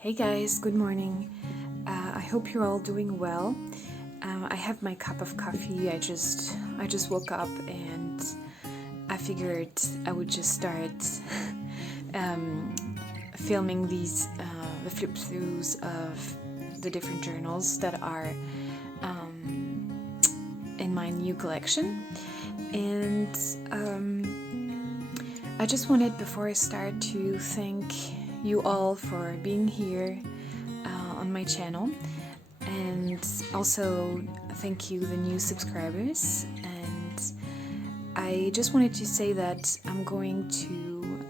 Hey guys, good morning. I hope you're all doing well. I have my cup of coffee. I just woke up and I figured I would just start filming these the flip throughs of the different journals that are in my new collection. And I just wanted, before I start, to thank you all for being here on my channel, and also thank you the new subscribers. And I just wanted to say that I'm going to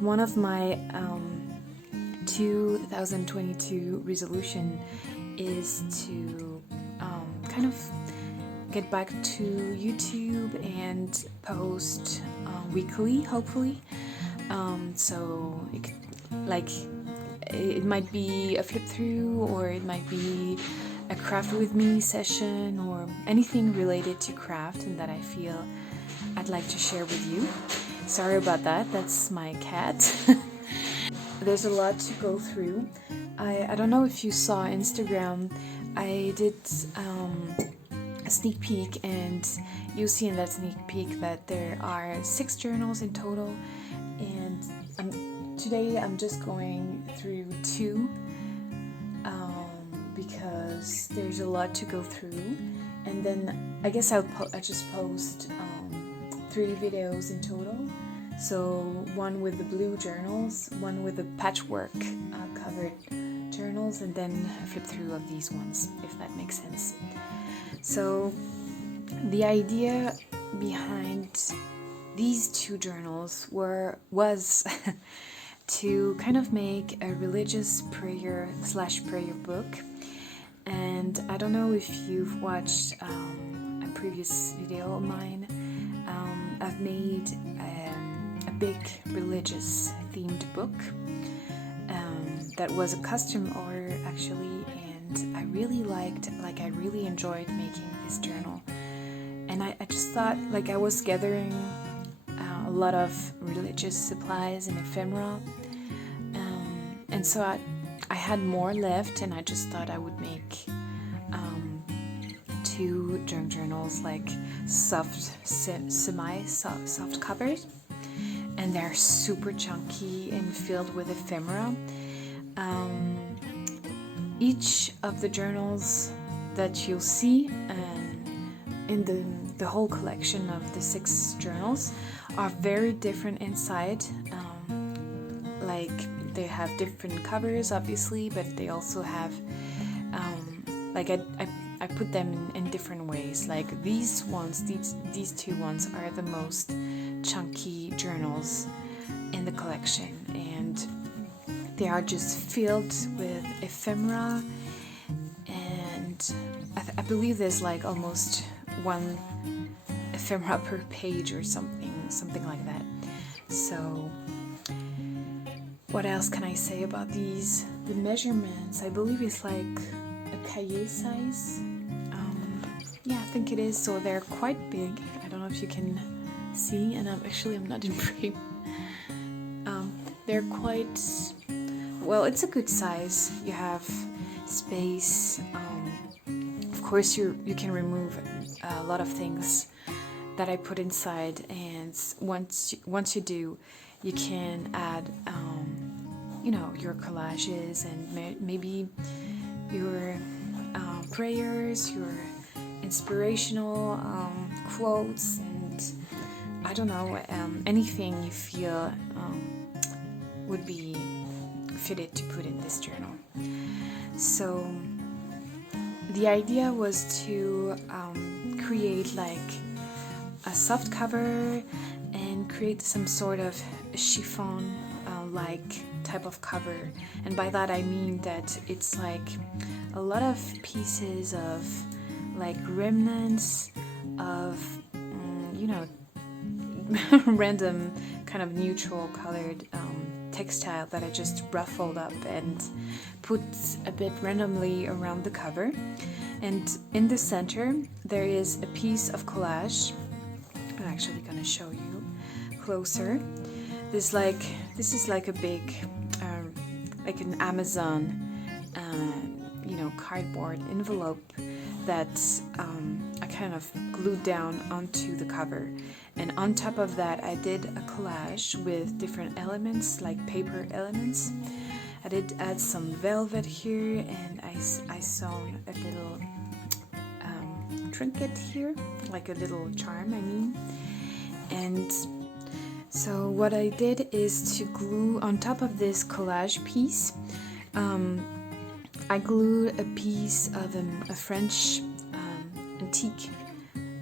one of my 2022 resolution is to kind of get back to YouTube and post weekly, hopefully. So it might be a flip through, or it might be a craft with me session, or anything related to craft and that I feel I'd like to share with you. Sorry about that, that's my cat. There's a lot to go through. I don't know if you saw Instagram. I did a sneak peek, and you'll see in that sneak peek that there are 6 journals in total, and today I'm just going through 2 because there's a lot to go through, and then I guess I'll just post 3 videos in total. So one with the blue journals, one with the patchwork covered journals, and then a flip through of these ones, if that makes sense. So the idea behind these 2 journals was to kind of make a religious prayer / book. And I don't know if you've watched a previous video of mine. I've made a big religious themed book that was a custom order actually, and I really enjoyed making this journal. And I just thought, I was gathering a lot of religious supplies and ephemera, and so I had more left, and I just thought I would make 2 junk journals, semi-soft covers, and they're super chunky and filled with ephemera. Each of the journals that you'll see in the whole collection of the 6 journals are very different inside. They have different covers, obviously, but they also have I put them in different ways. Like these 2 ones are the most chunky journals in the collection, and they are just filled with ephemera, and I believe there's almost 1 ephemera per page or something like that. So what else can I say about these? The measurements, I believe it's like a cahier size. Yeah, I think it is. So they're quite big. I don't know if you can see, and I'm not in frame. They're quite, well, it's a good size. You have space. Of course, you can remove a lot of things that I put inside, and once you do, you can add your collages and maybe your prayers, your inspirational quotes, and I don't know, anything you feel would be fitted to put in this journal. So the idea was to create a soft cover and create some sort of chiffon type of cover. And by that I mean that it's a lot of pieces of remnants of random kind of neutral colored textile that I just ruffled up and put a bit randomly around the cover. And in the center there is a piece of collage. I'm actually gonna show you closer. This is like a big like an Amazon, you know, cardboard envelope that I kind of glued down onto the cover. And on top of that, I did a collage with different elements, like paper elements. I did add some velvet here, and I sewn a little trinket here, like a little charm, I mean. And so what I did is to glue on top of this collage piece, I glued a piece of a French antique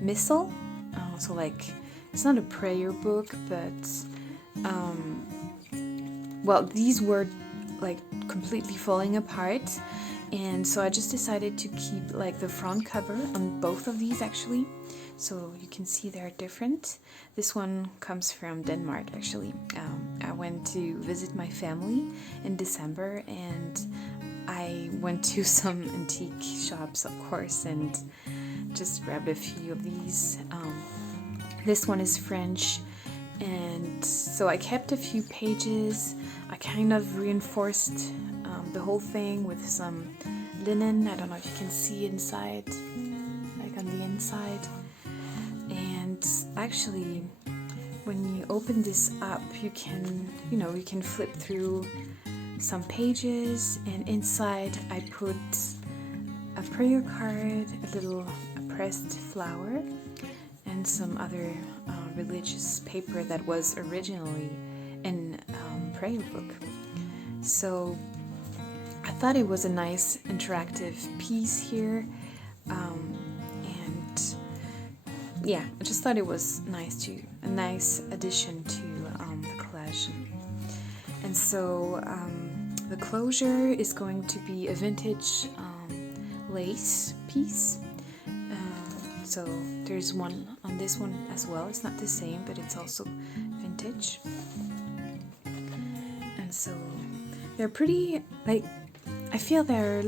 missal. So like, it's not a prayer book, but well, these were like completely falling apart, and so I just decided to keep like the front cover on both of these actually, so you can see they're different. This one comes from Denmark actually. I went to visit my family in December, and I went to some antique shops, of course, and just grabbed a few of these. This one is French, and so I kept a few pages. I kind of reinforced the whole thing with some linen. I don't know if you can see inside, like on the inside. And actually, when you open this up, you can, you know, you can flip through some pages, and inside I put a prayer card, a pressed flower, and some other religious paper that was originally in prayer book. So I thought it was a nice interactive piece here, and yeah, I just thought it was a nice addition to the collage. And so the closure is going to be a vintage lace piece. So there's one on this one as well. It's not the same, but it's also vintage. And so they're pretty, like, I feel they're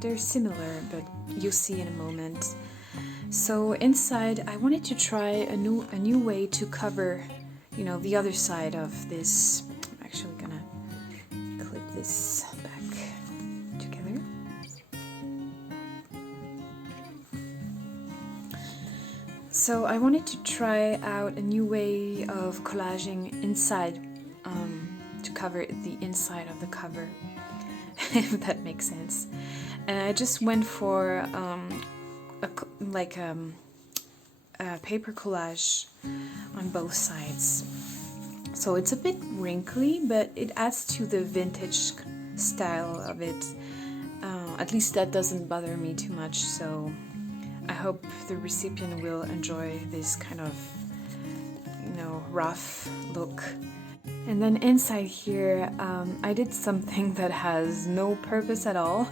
they're similar, but you'll see in a moment. So inside, I wanted to try a new way to cover, you know, the other side of this. I'm actually gonna clip this back together. So I wanted to try out a new way of collaging inside, to cover the inside of the cover, if that makes sense. And I just went for a paper collage on both sides. So it's a bit wrinkly, but it adds to the vintage style of it. At least that doesn't bother me too much, so I hope the recipient will enjoy this kind of, you know, rough look. And then inside here, I did something that has no purpose at all,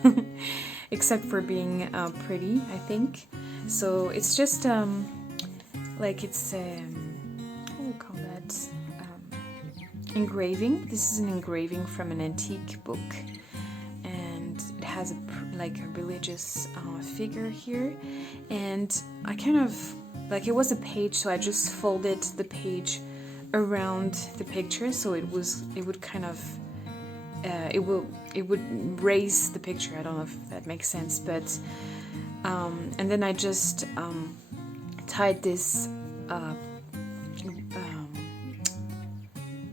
except for being pretty, I think. So it's just like it's what do you call that? Engraving. This is an engraving from an antique book, and it has like a religious figure here. And I kind of, like, it was a page, so I just folded the page around the picture, so it would kind of it would raise the picture. I don't know if that makes sense, but and then I just tied this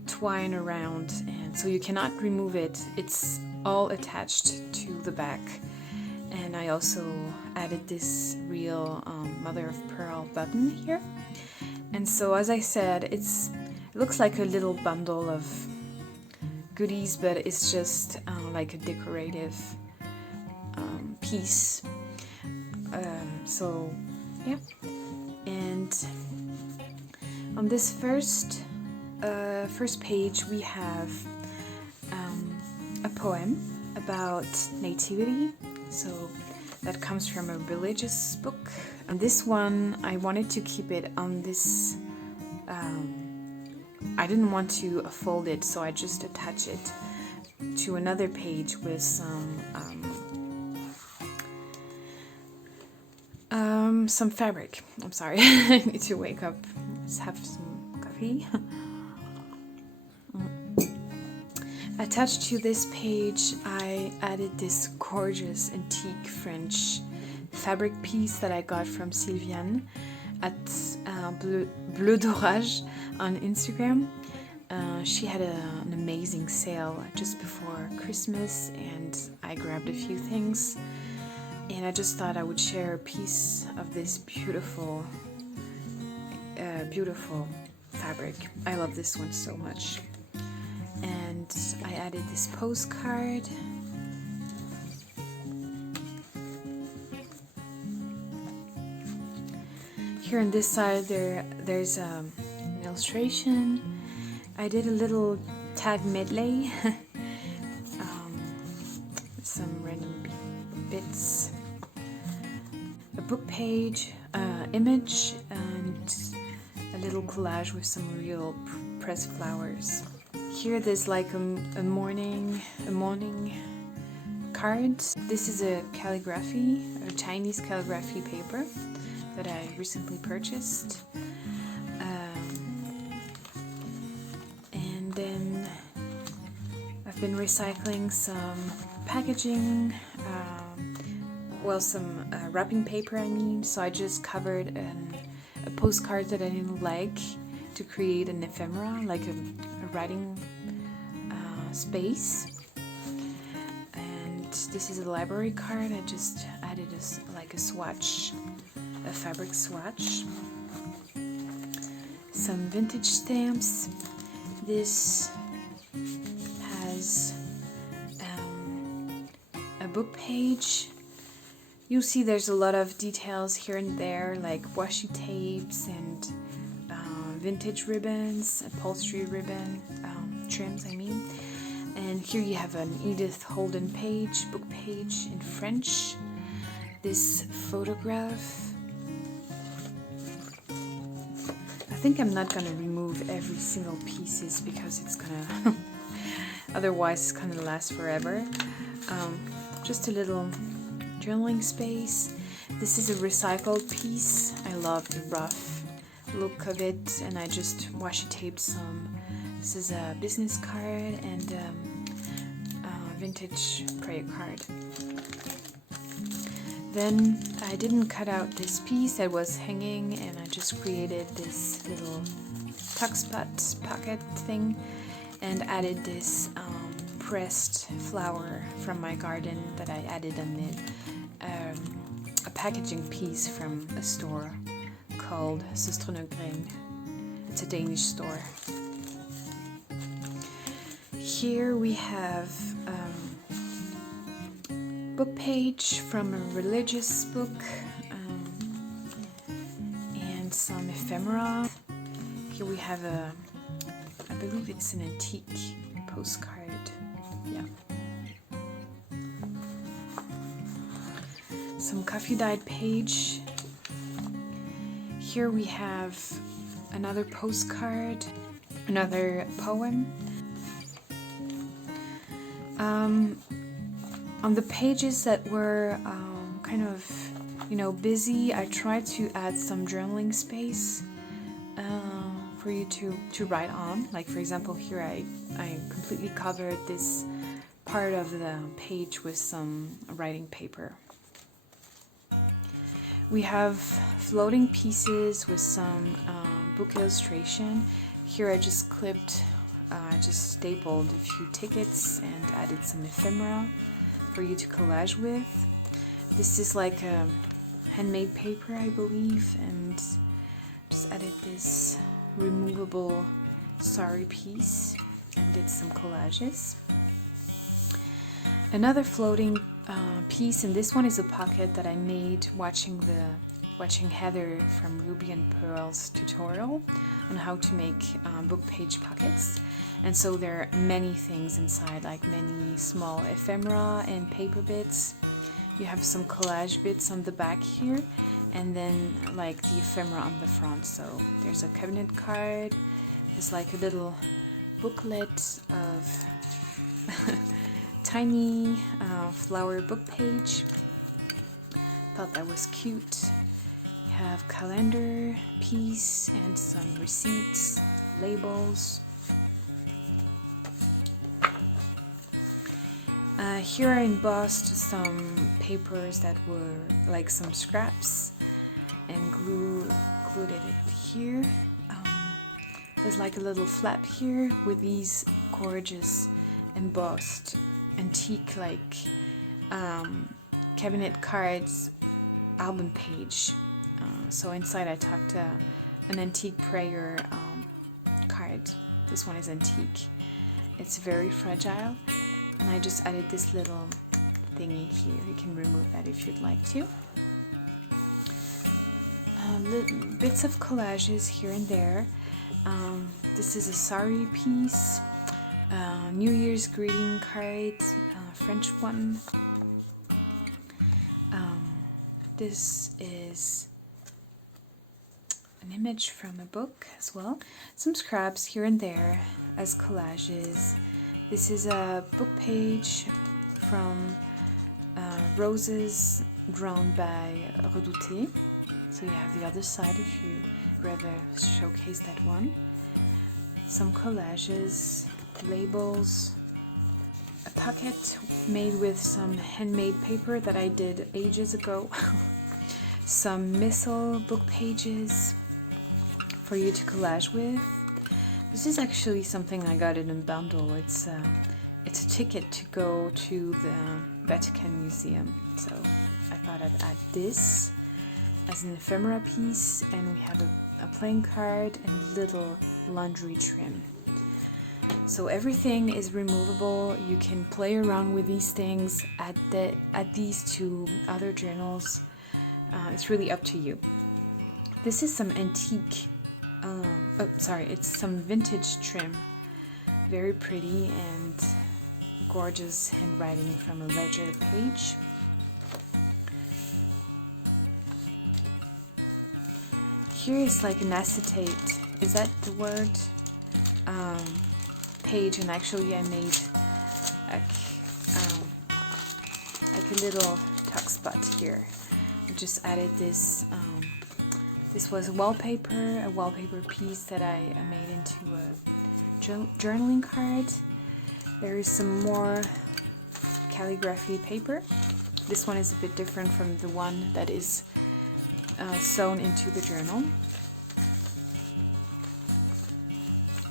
twine around, and so you cannot remove it. It's all attached to the back. And I also added this real mother of pearl button here. And so, as I said, it looks like a little bundle of goodies, but it's just like a decorative piece. So yeah, and on this first page we have a poem about nativity. So that comes from a religious book. And this one, I wanted to keep it on this, I didn't want to fold it, so I just attach it to another page with some fabric. I'm sorry, I need to wake up. Let's have some coffee. Attached to this page, I added this gorgeous antique French fabric piece that I got from Sylviane at Bleu d'Orage on Instagram. She had an amazing sale just before Christmas, and I grabbed a few things, and I just thought I would share a piece of this beautiful fabric. I love this one so much. And I added this postcard. Here on this side there's an illustration. I did a little tag medley, some random bits, a book page, image, and a little collage with some real pressed flowers. Here there's like a morning card. This is a Chinese calligraphy paper that I recently purchased. And then I've been recycling some packaging, some wrapping paper I mean, so I just covered a postcard that I didn't like to create an ephemera, like a writing space. And this is a library card. I just added a swatch, a fabric swatch. Some vintage stamps. This has a book page. You'll see there's a lot of details here and there, like washi tapes and vintage ribbons, upholstery ribbon, trims I mean. And here you have an Edith Holden book page in French. This photograph. I think I'm not gonna remove every single pieces because it's gonna, otherwise it's gonna last forever. Just a little journaling space. This is a recycled piece. I love the rough look of it, and I just washi taped some. This is a business card and vintage prayer card. Then I didn't cut out this piece that was hanging, and I just created this little tuck spot pocket thing and added this pressed flower from my garden that I added on it, a packaging piece from a store called Søstrene. It's a Danish store. Here we have book page from a religious book, and some ephemera. Here we have I believe it's an antique postcard. Yeah. Some coffee dyed page. Here we have another postcard, another poem. On the pages that were kind of, busy, I tried to add some journaling space for you to write on. Like for example, here I completely covered this part of the page with some writing paper. We have floating pieces with some book illustration. Here I just stapled a few tickets and added some ephemera for you to collage with. This is like a handmade paper, I believe, and just added this removable sari piece and did some collages. Another floating piece, and this one is a pocket that I made watching Heather from Ruby and Pearl's tutorial on how to make book page pockets. And so there are many things inside, like many small ephemera and paper bits. You have some collage bits on the back here, and then like the ephemera on the front. So there's a cabinet card, there's like a little booklet of tiny flower book page. Thought that was cute. You have calendar piece and some receipts, labels. Here I embossed some papers that were like some scraps and glued it here. There's like a little flap here with these gorgeous embossed antique like cabinet cards album page. So inside I tucked an antique prayer card. This one is antique. It's very fragile, and I just added this little thingy here. You can remove that if you'd like to. Bits of collages here and there. This is a sari piece, New Year's greeting card, French one. This is an image from a book as well. Some scraps here and there as collages. This is a book page from Roses drawn by Redwood. So you have the other side if you rather showcase that one. Some collages, labels, a pocket made with some handmade paper that I did ages ago. Some missile book pages for you to collage with. This is actually something I got in a bundle. It's a ticket to go to the Vatican Museum. So I thought I'd add this as an ephemera piece, and we have a playing card and little laundry trim. So everything is removable. You can play around with these things, add these to other journals. It's really up to you. This is some antique, it's some vintage trim. Very pretty and gorgeous handwriting from a ledger page. Here is like an acetate, is that the word? Page, and actually I made like a little tuck spot here. I just added this. This was a wallpaper piece that I made into a journaling card. There is some more calligraphy paper. This one is a bit different from the one that is sewn into the journal.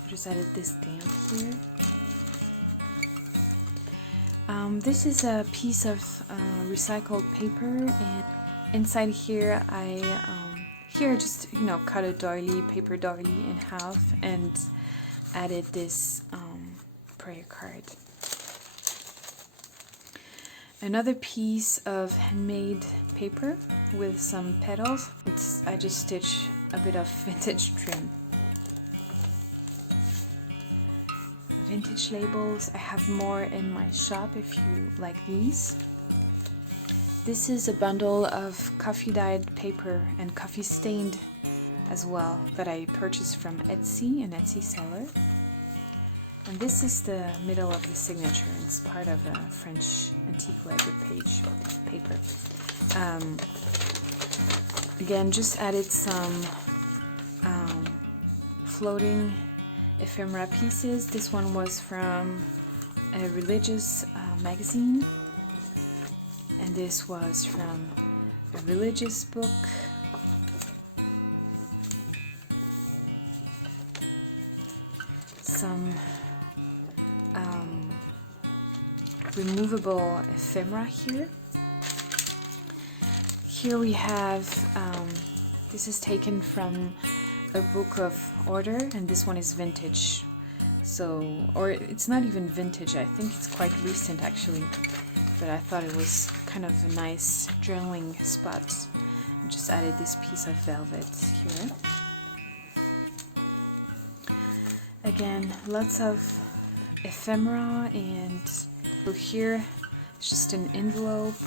Just added this stamp here. This is a piece of recycled paper, and inside here I just cut a paper doily in half and added this prayer card. Another piece of handmade paper with some petals. I just stitched a bit of vintage trim. Vintage labels. I have more in my shop if you like these. This is a bundle of coffee dyed paper and coffee stained as well that I purchased from Etsy, an Etsy seller. And this is the middle of the signature, and it's part of a French antique ledger paper. Again, just added some floating ephemera pieces. This one was from a religious magazine, and this was from a religious book. Some removable ephemera here. Here we have, this is taken from a book of order, and this one is vintage. Or it's not even vintage, I think it's quite recent actually, but I thought it was kind of a nice journaling spot. I just added this piece of velvet here. Again, lots of ephemera, and so here it's just an envelope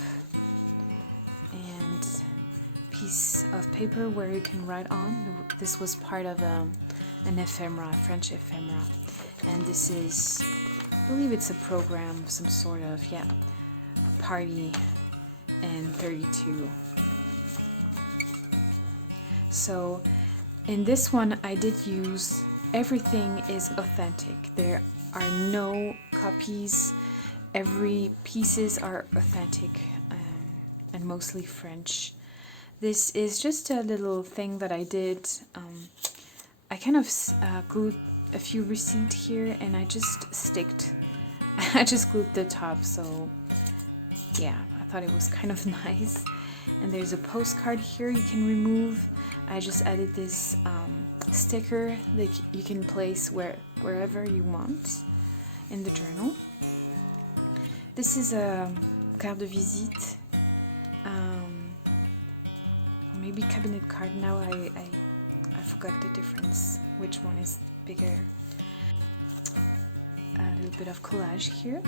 and piece of paper where you can write on. This was part of an ephemera, French ephemera, and this is, I believe it's a program, some sort of, a party in 32. So in this one I did use, everything is authentic. There are no copies. every pieces are authentic and mostly French. This is just a little thing that I did. I kind of glued a few receipts here and I just I just glued the top, so yeah, I thought it was kind of nice. And there's a postcard here you can remove. I just added this sticker that you can place wherever you want in the journal. This is a carte de visite, or maybe cabinet card. Now I forgot the difference, which one is bigger. A little bit of collage here.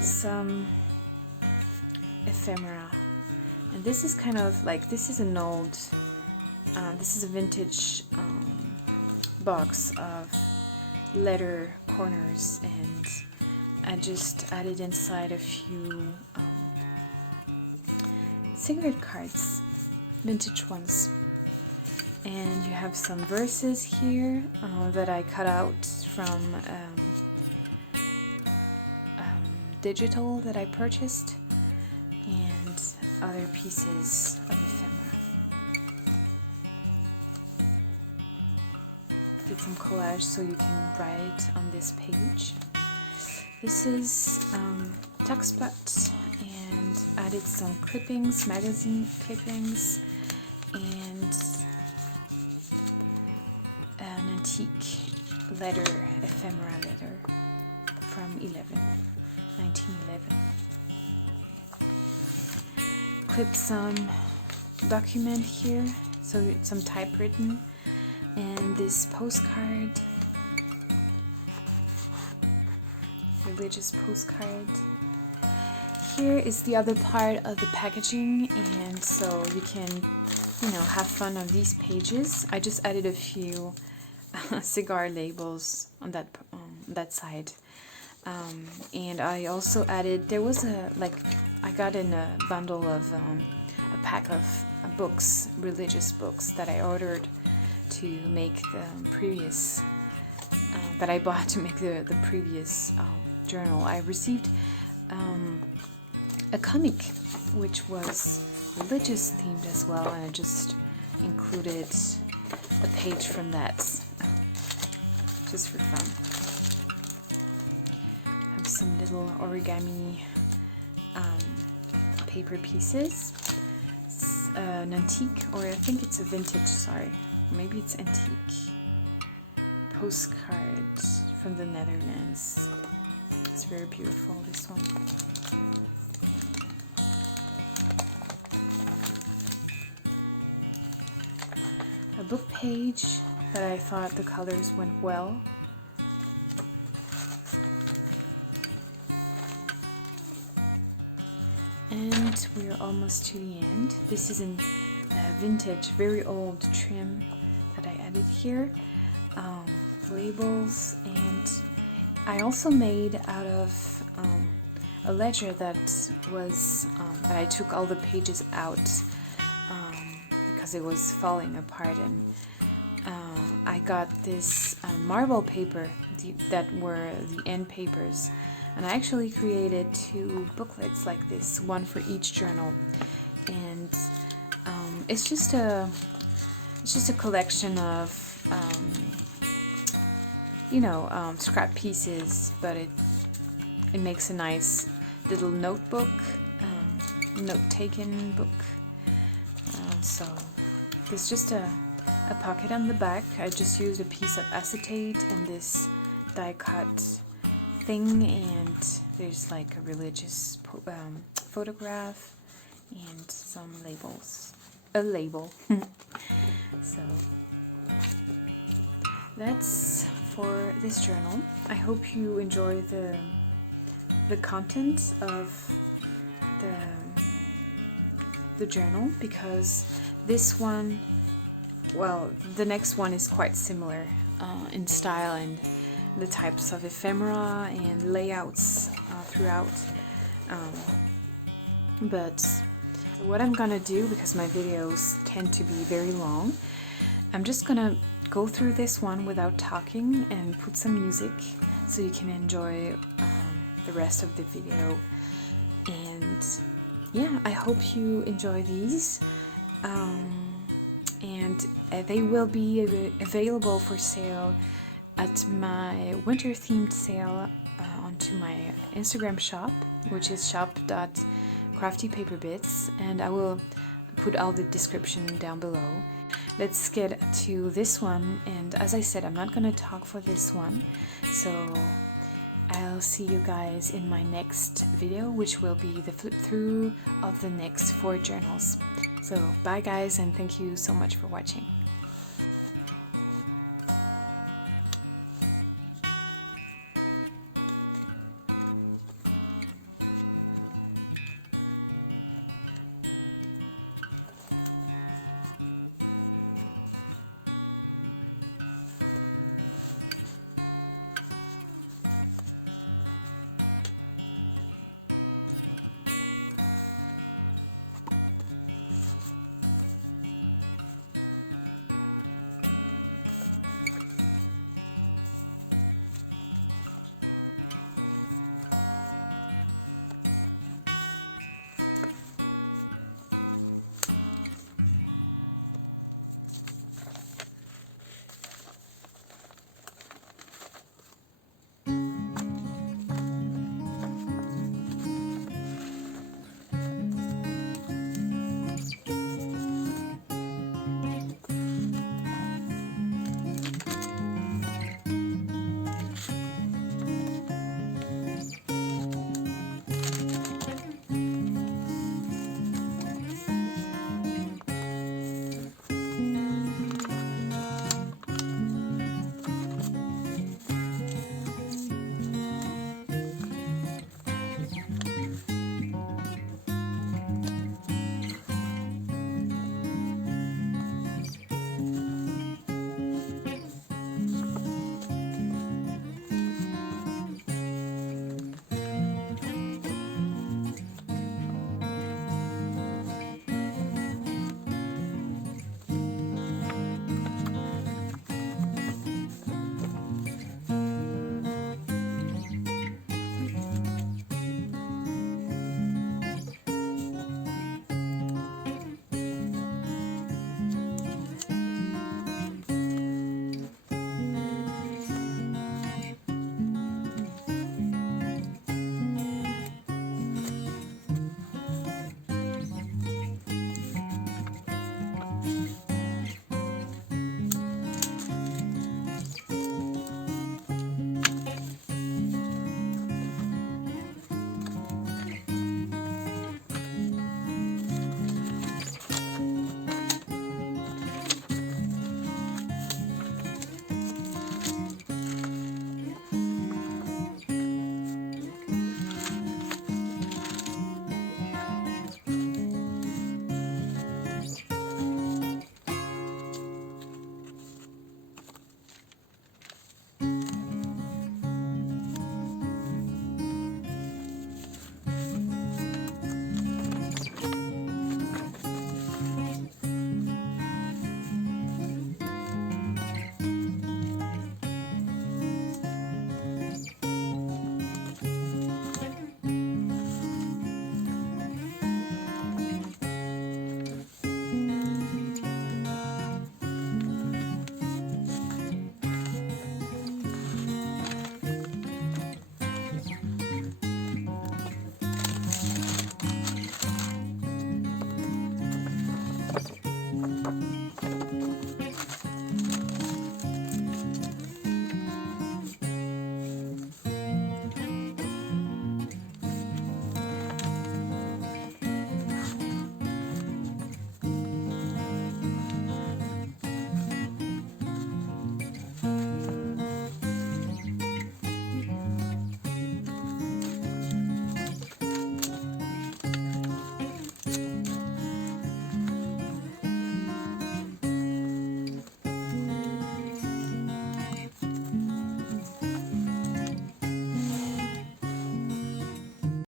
Some ephemera, and this is kind of like, this is an old, this is a vintage box of letter corners, and I just added inside a few cigarette cards, vintage ones. And you have some verses here that I cut out from digital that I purchased, and other pieces of ephemera. Did some collage so you can write on this page. This is Tuxpot, and added some clippings, magazine clippings, and an antique letter, ephemera letter from 1911. Clip some document here, so some typewritten, and this postcard, religious postcard. Here is the other part of the packaging, and so you can, you know, have fun on these pages. I just added a few cigar labels on that side, and I also added, there was I got in a bundle of a pack of books, religious books that I ordered to make the previous that I bought to make the previous journal. I received a comic which was religious themed as well, and I just included a page from that just for fun. I have some little origami paper pieces. It's an antique, or I think it's a vintage, sorry, maybe it's antique postcard from the Netherlands. It's very beautiful, this one. A book page that I thought the colors went well. And we're almost to the end. This is a vintage, very old trim that I added here. Labels, and I also made out of a ledger that was that I took all the pages out because it was falling apart, and I got this marble paper that were the end papers, and I actually created 2 booklets like this, one for each journal, and it's just a collection of scrap pieces, but it makes a nice little notebook, note-taken book. So there's just a pocket on the back. I just used a piece of acetate and this die-cut thing, and there's like a religious photograph and some labels. A label. So that's for this journal. I hope you enjoy the content of the journal, because this one, well, the next one is quite similar in style and the types of ephemera and layouts throughout. But what I'm gonna do, because my videos tend to be very long, I'm just gonna go through this one without talking and put some music, so you can enjoy the rest of the video. And yeah, I hope you enjoy these, and they will be available for sale at my winter themed sale onto my Instagram shop, which is shop.craftypaperbits, and I will put all the description down below. Let's get to this one, and as I said, I'm not gonna talk for this one, so I'll see you guys in my next video, which will be the flip through of the next 4 journals. So bye guys, and thank you so much for watching.